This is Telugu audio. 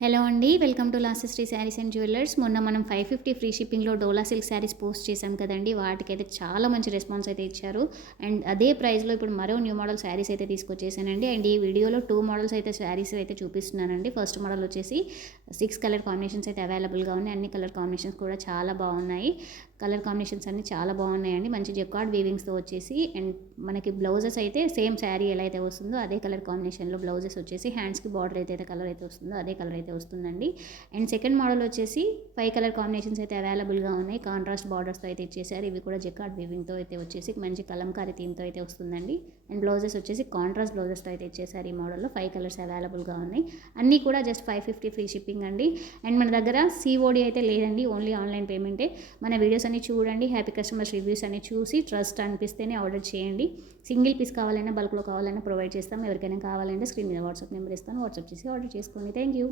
హలో అండి. Welcome to last Shri saris and jewellers. మొన్న మనం 550 ఫ్రీ షిప్పింగ్‌లో డోలా సిల్క్ శారీస్ పోస్ట్ చేశాం కదండీ! వాటికైతే చాలా మంచి రెస్పాన్స్ అయితే ఇచ్చారు. అండ్ అదే ప్రైస్‌లో ఇప్పుడు మరో న్యూ మోడల్ శారీస్ అయితే తీసుకొచ్చేసానండి. అండ్ ఈ వీడియోలో 2 మోడల్స్ అయితే శారీస్ అయితే చూపిస్తున్నానండి. ఫస్ట్ మోడల్ వచ్చేసి 6 కలర్ కాంబినేషన్స్ అయితే అవైలబుల్‌గా ఉన్నాయి. అన్ని కలర్ కాంబినేషన్స్ కూడా చాలా బాగున్నాయి. కలర్ కాంబినేషన్స్ అన్నీ చాలా బాగున్నాయండి. మంచి జకార్డ్ వీవింగ్స్‌తో వచ్చేసి అండ్ మనకి బ్లౌజెస్ అయితే సేమ్ శారీ ఎలా అయితే వస్తుందో అదే కలర్ కాంబినేషన్‌లో బ్లౌజెస్ వచ్చేసి హ్యాండ్స్‌కి బార్డర్ అయితే కలర్ అయితే వస్తుందో అదే కలర్ అయితే వస్తుందండి. అండ్ సెకండ్ మోడల్ వచ్చేసి 5 కలర్ కాంబినేషన్స్ అయితే అవైలబుల్‌గా ఉన్నాయి. కాంట్రాస్ట్ బార్డర్స్‌తో అయితే ఇచ్చేసారు. ఇవి కూడా జకార్డ్ వీవింగ్‌తో అయితే వచ్చేసి మంచి కలంకారీ థీమ్‌తో అయితే వస్తుందండి. అండ్ బ్లౌజెస్ వచ్చేసి కాంట్రాస్ట్ బ్లౌజెస్‌తో అయితే ఇచ్చేసారు. ఈ మోడల్‌లో 5 కలర్స్ అవైలబుల్‌గా ఉన్నాయి. అన్నీ కూడా జస్ట్ 550 ఫ్రీ షిప్పింగ్ అండి. అండ్ మన దగ్గర సీఓడి అయితే లేదండి. ఓన్లీ ఆన్లైన్ పేమెంటే. మన వీడియోస్ అన్ని చూడండి. హ్యాపీ కస్టమర్స్ రివ్యూస్ అన్ని చూసి ట్రస్ట్ అనిపిస్తేనే ఆర్డర్ చేయండి. సింగిల్ పీస్ కావాలన్నా బల్క్‌లో కావాలన్నా ప్రొవైడ్ చేస్తాం. ఎవరికైనా కావాలంటే స్క్రీన్ మీద వాట్సాప్ నెంబర్ ఇస్తాను. వాట్సాప్ చేసి ఆర్డర్ చేసుకోండి. Thank you.